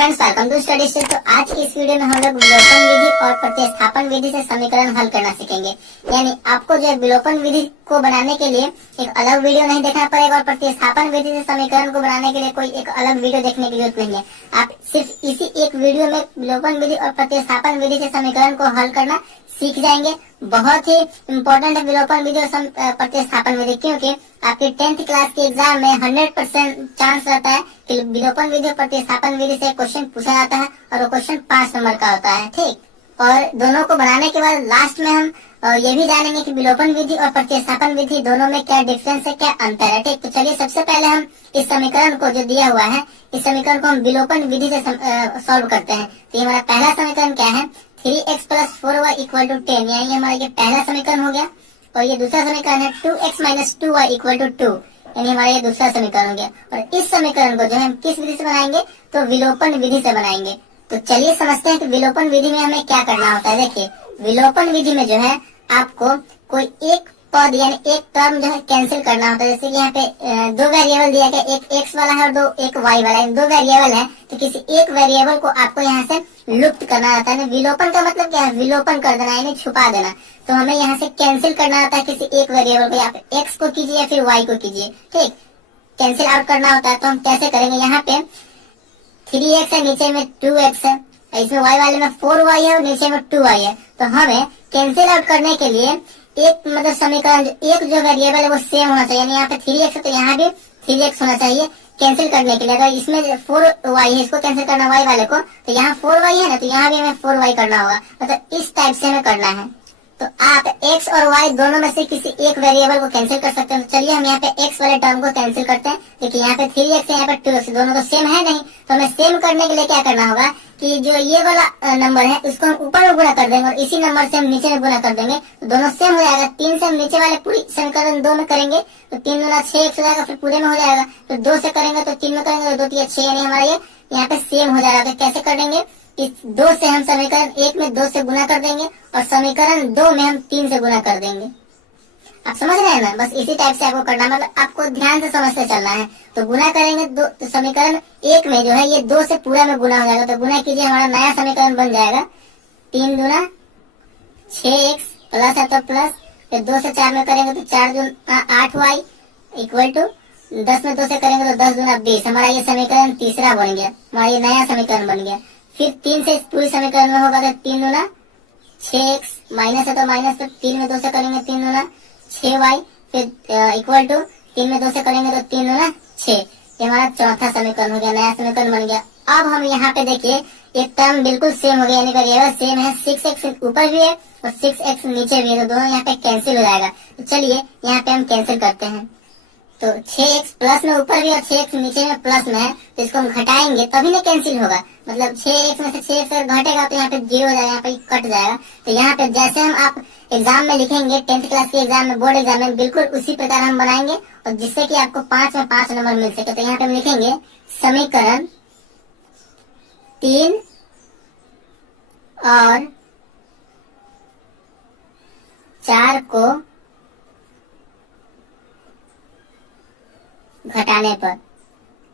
Friends, welcome to study step. तो आज की इस वीडियो में हम लोग विलोपन विधि और प्रतिस्थापन विधि से समीकरण हल करना सीखेंगे। यानी आपको जो है विलोपन विधि को बनाने के लिए एक अलग वीडियो नहीं देखना पड़ेगा और प्रतिस्थापन विधि से समीकरण को बनाने के लिए कोई एक अलग वीडियो देखने की जरूरत नहीं है। आप सिर्फ इसी एक वीडियो में विलोपन विधि और प्रतिस्थापन विधि से समीकरण को हल करना सीख जाएंगे। बहुत ही इम्पोर्टेंट है विलोपन विधि और प्रतिस्थापन विधि, क्योंकि आपके 10th क्लास के एग्जाम में 100% चांस रहता है कि विलोपन विधि और प्रतिस्थापन विधि से क्वेश्चन पूछा जाता है और वो क्वेश्चन 5 नंबर का होता है। ठीक, और दोनों को बनाने के बाद लास्ट में हम ये भी जानेंगे कि विलोपन विधि और प्रतिस्थापन विधि दोनों में क्या डिफरेंस है, क्या अंतर है। ठीक, तो चलिए सबसे पहले हम इस समीकरण को जो दिया हुआ है, इस समीकरण को हम विलोपन विधि से सॉल्व करते हैं। तो ये हमारा पहला समीकरण क्या है, 3x + 4y = 10, यानी हमारा ये पहला समीकरण हो गया। और ये दूसरा समीकरण है 2x - 2y = 2, यानी हमारा ये दूसरा समीकरण हो गया। और इस समीकरण को जो है हम किस विधि से बनाएंगे, तो विलोपन विधि से बनाएंगे। तो चलिए समझते हैं कि विलोपन विधि में हमें क्या करना होता है। देखिए, विलोपन विधि में जो है आपको कोई एक पद यानी एक टर्म जो है कैंसिल करना होता है। जैसे कि यहाँ पे दो वेरिएबल दिया गया, एक x वाला है और एक y वाला है, दो वेरिएबल है। तो किसी एक वेरिएबल को आपको यहाँ से लुप्त करना होता है। विलोपन का मतलब क्या है, विलोपन कर देना यानी छुपा देना। तो हमें यहाँ से कैंसिल करना होता है किसी एक वेरिएबल को, यहाँ पे x को कीजिए या फिर y को कीजिए। ठीक, कैंसिल आउट करना होता है। तो हम कैसे करेंगे, यहाँ पे 3x है, नीचे में 2x है, इसमें y वाले में 4y है और नीचे में 2y है। तो हमें कैंसिल आउट करने के लिए एक मतलब समीकरण एक जो वेरिएबल है वो सेम होना चाहिए। यानी यहाँ पे 3x है तो यहाँ भी 3x होना चाहिए कैंसिल करने के लिए। अगर इसमें 4y है, इसको कैंसिल करना y वाले को, तो यहाँ 4y है ना, तो यहाँ भी हमें 4y करना होगा। मतलब इस टाइप से हमें करना है। तो आप x और y दोनों में से किसी एक वेरिएबल को कैंसिल कर सकते हैं। तो चलिए हम यहाँ पे x वाले टर्म को कैंसिल करते हैं। देखिए यहाँ पे 3x है, यहाँ पे 2x, दोनों तो सेम है नहीं। तो हमें सेम करने के लिए क्या करना होगा कि जो ये वाला नंबर है उसको हम ऊपर में गुणा कर देंगे और इसी नंबर से हम नीचे में गुणा कर देंगे, तो दोनों सेम हो जाएगा। 3 से हम नीचे वाले पूरी समीकरण 2 में करेंगे तो 3 दूना 6x हो जाएगा, फिर पूरे में हो जाएगा। तो 2 से करेंगे तो 3 में करेंगे तो 2 3 6, यानी हमारा ये यहाँ पे सेम हो जाएगा। तो कैसे कर देंगे, इस 2 से हम समीकरण 1 में 2 से गुना कर देंगे और समीकरण 2 में हम 3 से गुना कर देंगे। आप समझ रहे हैं ना, बस इसी टाइप से आपको करना, मतलब आपको ध्यान से समझते चलना है। तो गुना करेंगे तो समीकरण 1 में जो है ये 2 से पूरा में गुना हो जाएगा। तो गुना कीजिए, हमारा नया समीकरण बन जाएगा 3 दूना 6x प्लस है तो प्लस, फिर 2 से 4 में करेंगे तो 4 दूना 8y = 10 में 2 से करेंगे तो 10 दूना 20। हमारा ये समीकरण तीसरा बन गया, हमारा ये नया समीकरण बन गया। फिर 3 से इस पूरी समीकरण में होगा तो 3 दूना 6x माइनस है तो माइनस, तो 3 में 2 से करेंगे 3 दूना 6y, फिर = 3 में 2 से करेंगे तो 3 दूना 6। ये हमारा चौथा समीकरण हो गया, नया समीकरण बन गया। अब हम यहाँ पे देखिए एक टर्म बिल्कुल सेम हो गया, यानी वेरिएबल सेम है। 6x ऊपर भी है और 6x नीचे भी है, तो दोनों यहाँ पे कैंसिल हो जाएगा। तो चलिए यहाँ पे हम कैंसिल करते हैं। तो 6x प्लस में ऊपर भी और 6x नीचे में प्लस में है, तो इसको हम घटाएंगे तभी ना कैंसिल होगा। मतलब 6x में से 6x घटेगा तो यहाँ पे 0 हो जाएगा, यहाँ पे कट जाएगा। तो यहाँ पे जैसे हम आप एग्जाम में लिखेंगे 10th क्लास के एग्जाम में, बोर्ड एग्जाम में, बिल्कुल उसी प्रकार हम बनाएंगे और जिससे कि आपको 5 में 5 नंबर मिल सके। तो यहाँ पे हम लिखेंगे समीकरण 3 और 4 को घटाने पर,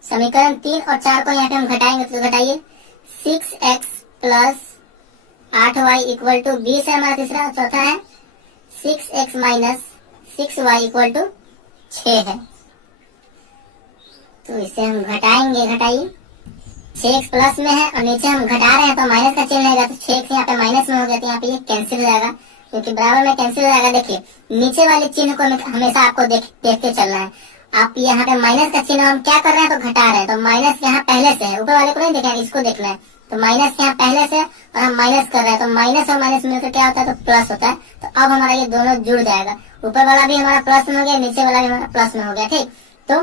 समीकरण 3 और 4 को यहाँ पे हम घटाएंगे तो घटाइए 6x प्लस 8y = 20 है हमारा तीसरा। चौथा है 6x माइनस 6y = 6 है। तो इसे हम घटाएंगे, घटाइए 6x प्लस में है और नीचे हम घटा रहे हैं तो माइनस का चिन्ह रहेगा, तो 6x यहाँ पे माइनस में हो गया, तो यहाँ पे ये कैंसिल हो जाएगा क्योंकि बराबर में कैंसिल हो जाएगा। देखिए नीचे वाले चिन्ह को हमेशा आपको देखते चलना है। आप यहाँ पे माइनस का चिन्ह हम क्या कर रहे हैं, तो घटा रहे हैं, तो माइनस यहाँ पहले से है, ऊपर वाले को नहीं देखना है, इसको देखना है। तो माइनस यहाँ पहले से और हम माइनस कर रहे हैं, तो माइनस और माइनस मिलकर क्या होता है, तो प्लस होता है। तो अब हमारा ये दोनों जुड़ जाएगा, ऊपर वाला भी हमारा प्लस में हो गया, नीचे वाला भी हमारा प्लस में हो गया। ठीक, तो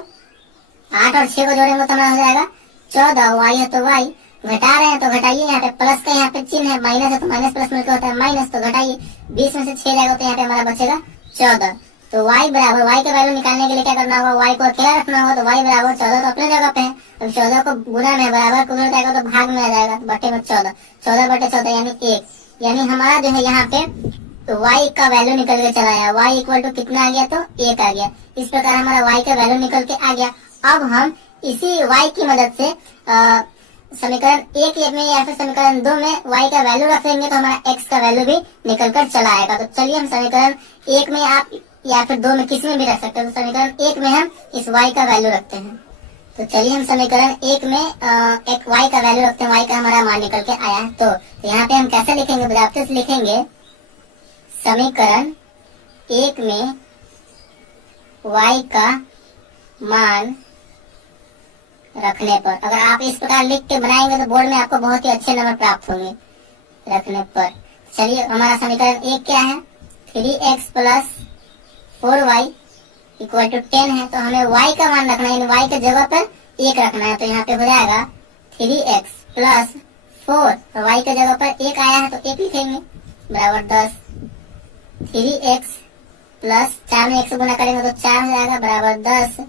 8 और 6 को जोड़ेंगे तो हमारा हो जाएगा 14, y है तो y, घटा रहे हैं तो घटाइए, यहाँ पे प्लस का यहाँ पे चिन्ह है, माइनस है तो माइनस प्लस मिलकर होता है माइनस, तो घटाइए 20 में से 6 जाएगा तो यहाँ पे हमारा बचेगा 14। तो y बराबर, y का वैल्यू निकालने के लिए क्या करना होगा, y को अकेला रखना होगा। तो y बराबर 14 तो अपने जगह पे है, अब 14 को गुना में बराबर को जाएगा तो भाग में आ जाएगा, बटे में 14, 14/14 यानी 1। यानी हमारा जो है यहाँ पे तो y का वैल्यू निकल के चला गया, y = कितना आ गया, तो 1 आ गया। इस प्रकार हमारा y का वैल्यू निकल के आ गया। अब हम इसी y की मदद से समीकरण एक में या फिर समीकरण 2 में y का वैल्यू रख देंगे तो हमारा x का वैल्यू भी निकल कर चला आएगा। तो चलिए हम समीकरण 1 में आप या फिर 2 में किसी में भी रख सकते हैं। तो समीकरण 1 में हम इस y का वैल्यू रखते हैं। तो चलिए हम समीकरण 1 में एक y का वैल्यू रखते हैं। y का हमारा मान निकल के आया है। तो यहाँ पे हम कैसे लिखेंगे, बराबर से लिखेंगे समीकरण 1 में y का मान रखने पर। अगर आप इस प्रकार लिख के बनाएंगे तो बोर्ड में आपको बहुत ही अच्छे नंबर प्राप्त होंगे रखने पर। चलिए हमारा समीकरण 1 क्या है, 3x plus 4y equal to 10 है। तो हमें y का मान रखना है, यानी y के जगह पर 1 रखना है। तो यहाँ पे हो जाएगा 3x प्लस 4, तो y के जगह पर 1 आया है तो 1 लिखेंगे बराबर 10। 3x प्लस 4 में 1 से गुना करेंगे तो 4 हो जाएगा बराबर 10।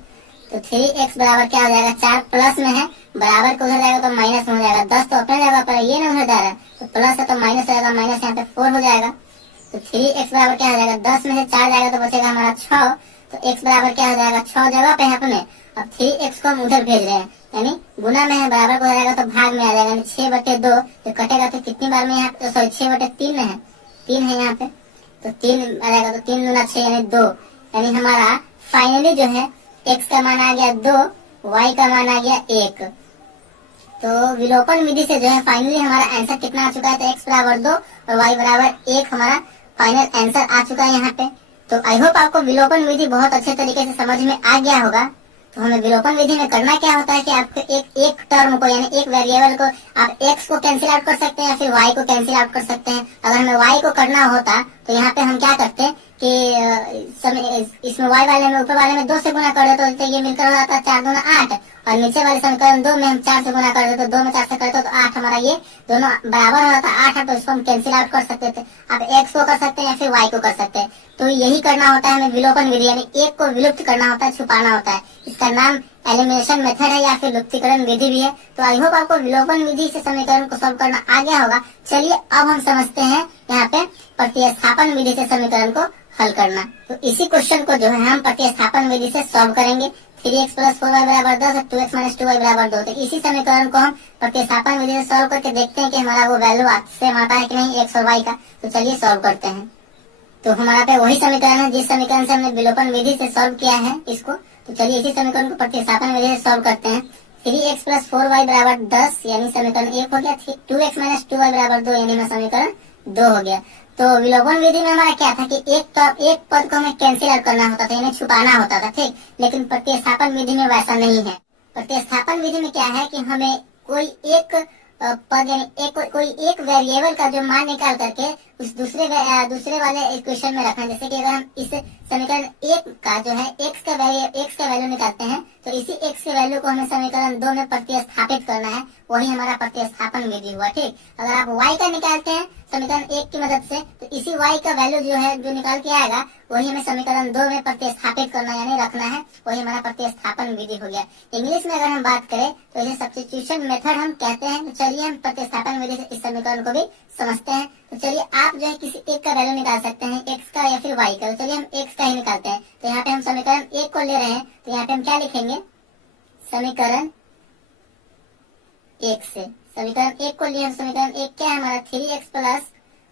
तो 3x बराबर क्या हो जाएगा, 4 प्लस में है, बराबर को उधर जाएगा तो माइनस में हो जाएगा। 10 तो अपने जगह पर ये ना उधर जा रहा है, तो प्लस है तो माइनस हो जाएगा, माइनस यहाँ पे 4 हो जाएगा। तो 3x बराबर क्या हो जाएगा, 10 में से 4 जाएगा तो बचेगा हमारा 6। तो x बराबर क्या हो जाएगा, 6 जगह पे है अपने। अब 3x को हम उधर भेज रहे हैं, यानी गुना में है, बराबर को हो जाएगा तो भाग में आ जाएगा, यानी 6/2। तो कटेगा तो कितनी बार में यहाँ पे, सॉरी 6/3 में है, 3 है यहाँ पे, तो 3 आ जाएगा। तो 3 गुना 6 यानी 2, यानी हमारा फाइनली जो है x का मान आ गया 2, y का मान आ गया 1। तो विलोपन विधि से जो है फाइनली हमारा आंसर कितना आ चुका है, तो x बराबर 2 और y बराबर 1 हमारा फाइनल आंसर आ चुका है यहाँ पे। तो आई होप आपको विलोपन विधि बहुत अच्छे तरीके से समझ में आ गया होगा। तो हमें विलोपन विधि में करना क्या होता है कि आपको एक टर्म को, यानी एक वेरिएबल को आप x को कैंसिल आउट कर सकते हैं या फिर y को कैंसिल आउट कर सकते हैं। अगर हमें y को करना होता तो यहाँ पे हम क्या करते कि इसमें y वाले में ऊपर वाले में 2 से गुना कर देते तो ये मिलकर हो जाता 4 दूना 8, और नीचे वाले समीकरण 2 में हम 4 से गुना कर देते, 2 में 4 से करते तो 8, हमारा ये दोनों बराबर हो जाता 8। तो इसको हम कैंसिल आउट कर सकते थे। आप x को कर सकते हैं या फिर y को कर सकते हैं। तो यही करना होता है हमें विलोपन विधि, यानी एक को विलुप्त करना होता है, छुपाना होता है। इसका नाम एलिमिनेशन मेथड है या फिर लुप्तीकरण विधि भी है। तो आई होप आपको विलोपन विधि से समीकरण को सॉल्व करना आ गया होगा। चलिए अब हम समझते हैं यहाँ पे प्रतिस्थापन विधि से समीकरण को हल करना। तो इसी क्वेश्चन को जो है हम प्रतिस्थापन विधि से सॉल्व करेंगे। 3x प्लस 4y बराबर 10 और 2x माइनस 2y बराबर 2। तो इसी समीकरण को हम प्रतिस्थापन विधि से सॉल्व करके देखते हैं कि हमारा वो वैल्यू सेम आता है कि नहीं x और y का। तो चलिए सॉल्व करते हैं। तो हमारा पे वही समीकरण है जिस समीकरण से हमने विलोपन विधि से सॉल्व किया है इसको। तो चलिए इसी समीकरण को प्रतिस्थापन विधि से सॉल्व करते हैं। 3x प्लस 4y बराबर 10 यानी समीकरण 1 हो गया। 2x माइनस 2y बराबर 2 यानी हमारा समीकरण 2 हो गया। तो विलोपन विधि में हमारा क्या था कि एक पद को हमें कैंसिल आउट करना होता था, यानी छुपाना होता था, ठीक। लेकिन प्रतिस्थापन विधि में वैसा नहीं है। प्रतिस्थापन विधि में क्या है कि हमें कोई एक पद यानी कोई एक वेरिएबल का जो मान निकाल करके उस दूसरे वाले इक्वेशन में रखना। जैसे कि अगर हम इस समीकरण 1 का जो है x का वैल्यू निकालते हैं तो इसी x के वैल्यू को हमें समीकरण 2 में प्रतिस्थापित करना है, वही हमारा प्रतिस्थापन विधि हुआ, ठीक। अगर आप y का निकालते हैं समीकरण 1 की मदद से तो इसी y का वैल्यू जो है जो निकाल के आएगा वही हमें समीकरण 2 में प्रतिस्थापित करना यानी रखना है, वही हमारा प्रतिस्थापन विधि हो गया। इंग्लिश में अगर हम बात करें तो इसे सब्स्टिट्यूशन मेथड हम कहते हैं। तो चलिए हम प्रतिस्थापन विधि से इस समीकरण को भी समझते हैं। तो चलिए आप जो है किसी एक का वैल्यू निकाल सकते हैं, x का या फिर y का। तो चलिए हम x का ही निकालते हैं। तो यहाँ पे हम समीकरण 1 को ले रहे हैं, तो यहाँ पे हम क्या लिखेंगे, समीकरण 1 से समीकरण 1 को लिए। समीकरण 1 क्या है हमारा, 3x plus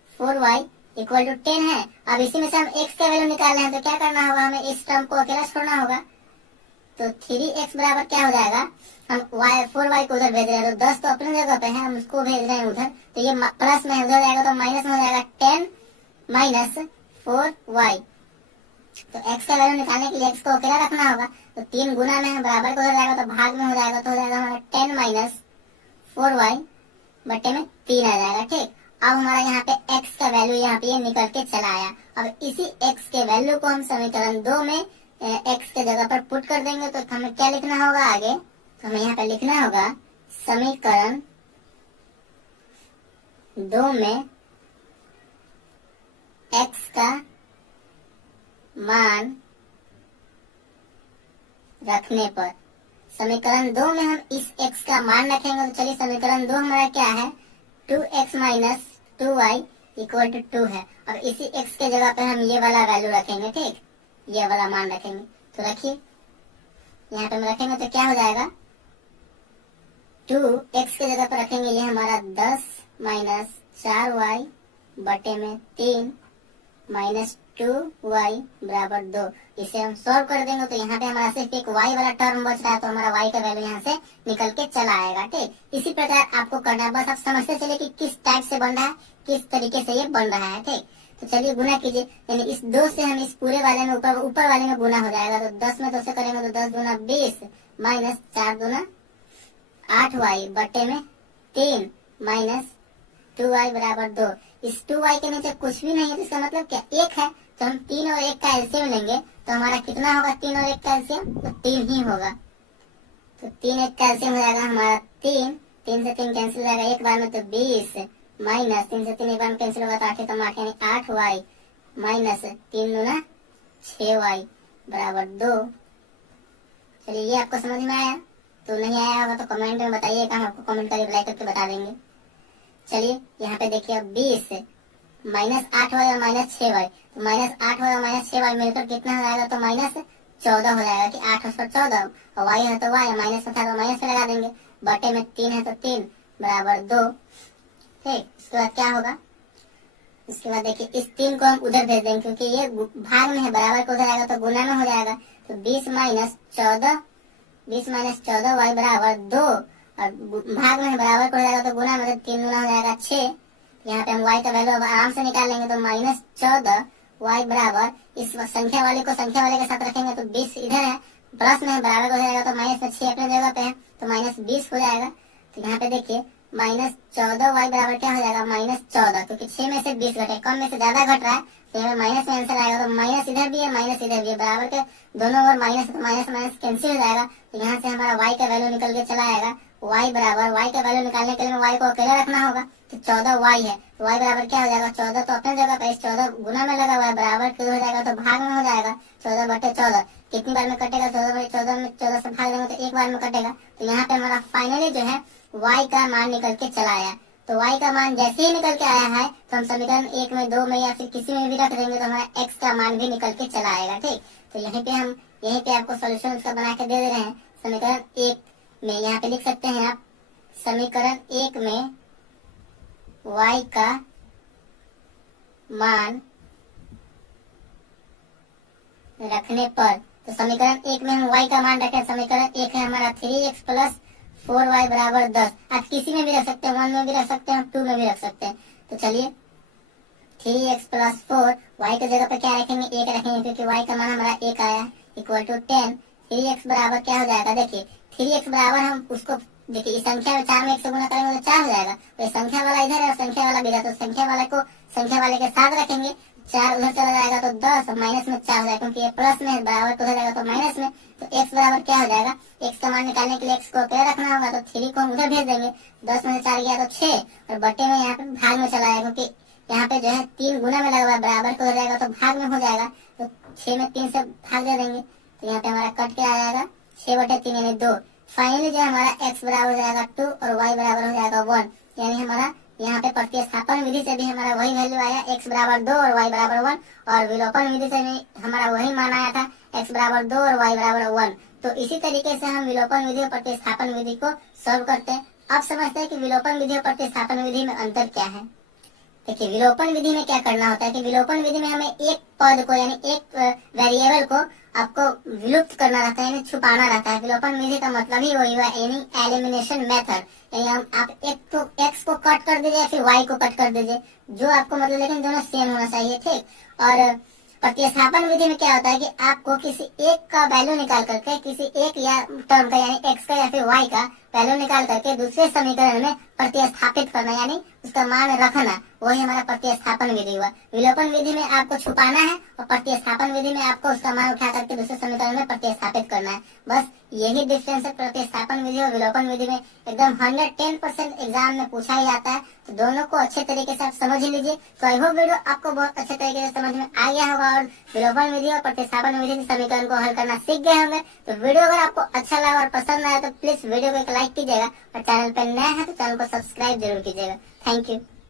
4y equal to 10 है। अब इसी में से हम x का वैल्यू निकाल रहे हैं तो क्या करना होगा, हमें इस टर्म को अकेला छोड़ना होगा। तो 3x बराबर क्या हो जाएगा, हम 4y को उधर भेज रहे हैं तो 10 तो अपनी जगह पे है, हम उसको भेज रहे हैं उधर, तो ये प्लस में उधर जाएगा तो माइनस में हो जाएगा 10 माइनस 4y। तो x का वैल्यू निकालने के लिए x को अकेला रखना होगा। तो 3 गुना में है, बराबर को उधर जाएगा तो भाग में हो जाएगा, तो हो जाएगा हमारा 10 माइनस 4y बटे में 3 आ जाएगा, ठीक। अब हमारा यहाँ पे x का वैल्यू यहाँ पे निकल के चला आया। अब इसी x के वैल्यू को हम समीकरण 2 में x के जगह पर पुट कर देंगे। तो हमें क्या लिखना होगा आगे, तो हमें यहाँ पे लिखना होगा समीकरण 2 में x का मान रखने पर। समीकरण 2 में हम इस x का मान रखेंगे। तो चलिए समीकरण 2 हमारा क्या है, 2x minus 2y equal to 2 है। और इसी x के जगह पे हम ये वाला वैल्यू रखेंगे, ठीक, ये वाला मान रखेंगे। तो रखिए यहाँ पे हम रखेंगे तो क्या हो जाएगा, 2x की जगह पर रखेंगे ये हमारा 10 माइनस 4y बटे में 3 माइनस 2y बराबर 2। इसे हम सॉल्व कर देंगे तो यहाँ पे हमारा सिर्फ एक y वाला टर्म बच रहा है, तो हमारा y का वैल्यू यहाँ से निकल के चला आएगा। ठीक, इसी प्रकार आपको करना है, बस आप समझते चले कि किस टाइप से बन रहा है, किस तरीके से ये बन रहा है। ठीक, तो चलिए गुना कीजिए, यानी इस 2 से हम इस पूरे वाले में ऊपर वाले में गुना हो जाएगा। तो 10 में 2 से करेंगे तो 10 दूना 20 माइनस 4 दूना 8y बटे में 3 माइनस 2y बराबर 2। इस 2y के नीचे कुछ भी नहीं है, तो इसका मतलब क्या 1 है, तो हम 3 और 1 का एलसीएम लेंगे तो हमारा कितना होगा, 3 और 1 का एलसीएम तो 3 ही होगा। तो 3 1 का एलसीएम हो जाएगा हमारा 3 से 3 कैंसिल हो जाएगा एक बार में, तो 20 माइनस 3 से 3 एक बार में कैंसिल होगा तो 8 तो 8 यानी 8y माइनस 3 दूना 6y बराबर 2। चलिए ये आपको समझ में आया? तो नहीं आया होगा तो कमेंट में बताइएगा, हम आपको कमेंट का रिप्लाई करके बता देंगे। चलिए यहाँ पे देखिए, अब 20 माइनस 8y और माइनस 6y, तो माइनस 8y और माइनस 6y मिलकर कितना हो जाएगा, तो माइनस 14 हो जाएगा कि 8 और 14, और y है तो y, माइनस में था तो माइनस में लगा देंगे, बटे में 3 है तो 3 बराबर 2। ठीक, उसके बाद क्या होगा, उसके बाद देखिए इस 3 को हम उधर भेज देंगे क्योंकि ये भाग में है, बराबर को उधर आएगा तो गुना में हो जाएगा। तो 20 माइनस 14 y बराबर 2, और भाग में बराबर को हो जाएगा तो गुना में, तो 3 गुना हो जाएगा 6। यहाँ पे हम y का वैल्यू आराम से निकाल लेंगे, तो माइनस 14 y बराबर इस संख्या वाले को संख्या वाले के साथ रखेंगे तो 20 इधर है, प्लस में बराबर को हो जाएगा तो माइनस में 6 अपने जगह पे है तो माइनस 20 हो जाएगा। तो यहाँ पे देखिए माइनस 14 y बराबर क्या हो जाएगा, माइनस 14, क्योंकि 6 में से 20 घटे, कम में से ज्यादा घट रहा है तो यहाँ माइनस में आंसर आएगा। तो माइनस इधर भी है, माइनस इधर भी है, बराबर के दोनों ओर माइनस, तो माइनस माइनस कैंसिल हो जाएगा। तो यहाँ से हमारा y का वैल्यू निकल के चला आएगा, y बराबर, y का वैल्यू निकालने के लिए y को अकेले रखना होगा, तो 14y है, तो y बराबर क्या हो जाएगा, 14 तो अपने जगह पे, इस 14 गुना में लगा हुआ है, बराबर के हो जाएगा तो भाग में हो जाएगा, 14 बटे 14 कितनी बार में कटेगा, 14 बटे 14 में 14 से भाग देंगे तो एक बार में कटेगा। तो यहाँ पे हमारा फाइनली जो है y का मान निकल के चला आया। तो y का मान जैसे ही निकल के आया है तो हम समीकरण 1 में 2 में या फिर किसी में भी रख देंगे तो हमारा x का मान भी निकल के चला आएगा। ठीक, तो यहीं पे आपको सोल्यूशन उसका बना के दे रहे हैं। समीकरण 1 में यहाँ पे लिख सकते हैं आप, समीकरण 1 में y का मान रखने पर, तो समीकरण 1 में हम y का मान रखें, समीकरण 1 है हमारा 3x प्लस 4y बराबर 10। आप किसी में भी रख सकते हैं, 1 में भी रख सकते हैं, 2 में भी रख सकते हैं। तो चलिए 3x प्लस 4, y की जगह पर क्या रखेंगे, 1 रखेंगे क्योंकि y का मान हमारा 1 आया, इक्वल टू 10। 3x बराबर क्या हो जाएगा, देखिए 3x बराबर हम उसको देखिए इस संख्या में 4 में 1 से गुना करेंगे तो 4 हो जाएगा, तो संख्या वाला इधर है और संख्या वाला भी इधर, तो संख्या वाले को संख्या वाले के साथ रखेंगे, 4 उधर चला जाएगा तो 10 और माइनस में 4 हो जाएगा क्योंकि ये प्लस में बराबर को हो जाएगा तो माइनस में। तो x बराबर क्या हो जाएगा, x का मान निकालने के लिए x को अकेले रखना होगा, तो 3 को हम उधर भेज देंगे, 10 में से 4 गया तो 6, और बटे में यहाँ पे भाग में चला जाएगा क्योंकि यहाँ पे जो है 3 गुना में लगा हुआ है, बराबर को हो जाएगा तो भाग में हो जाएगा, तो 6 में 3 से भाग दे देंगे, तो यहाँ पे हमारा कट के आ जाएगा 6 बटे 3 यानी 2। फाइनली जो हमारा x बराबर हो जाएगा 2 और y बराबर हो जाएगा 1, यानी हमारा यहाँ पे प्रतिस्थापन विधि से भी हमारा वही वैल्यू आया, x बराबर 2 और y बराबर 1, और विलोपन विधि से भी हमारा वही मान आया था, x बराबर 2 और y बराबर 1। तो इसी तरीके से हम विलोपन विधि और प्रतिस्थापन विधि को सॉल्व करते हैं। अब समझते हैं कि विलोपन विधि और प्रतिस्थापन विधि में अंतर क्या है। देखिए विलोपन विधि में क्या करना होता है कि विलोपन विधि में हमें एक पद को यानी एक वेरिएबल को आपको विलुप्त करना रहता है, यानी छुपाना रहता है। विलोपन विधि का मतलब ही वही हुआ, यानी एलिमिनेशन मेथड, यानी आप x को कट कर दीजिए या फिर y को कट कर दीजिए, जो आपको मतलब, लेकिन दोनों सेम होना चाहिए। ठीक, और प्रतिस्थापन विधि में क्या होता है कि आपको किसी एक का वैल्यू निकाल करके, किसी एक या टर्म का यानी x का या फिर y का वैल्यू निकाल करके दूसरे समीकरण में प्रतिस्थापित करना, यानी उसका मान रखना, वही हमारा प्रतिस्थापन विधि हुआ। विलोपन विधि में आपको छुपाना है और प्रतिस्थापन विधि में आपको उसका मान उठा करके दूसरे समीकरण में प्रतिस्थापित करना है। बस यही डिफरेंस है प्रतिस्थापन विधि और विलोपन विधि में। एकदम 110% एग्जाम में पूछा ही जाता है, तो दोनों को अच्छे तरीके से आप समझ ही लीजिए। तो आई होप वीडियो आपको बहुत अच्छे तरीके से समझ में आ गया होगा और विलोपन विधि और प्रतिस्थापन विधि के समीकरण को हल करना सीख गए होंगे। तो वीडियो अगर आपको अच्छा लगा और पसंद आया तो प्लीज वीडियो को एक लाइक कीजिएगा, और चैनल पर नया है तो चैनल को सब्सक्राइब जरूर कीजिएगा। Thank you.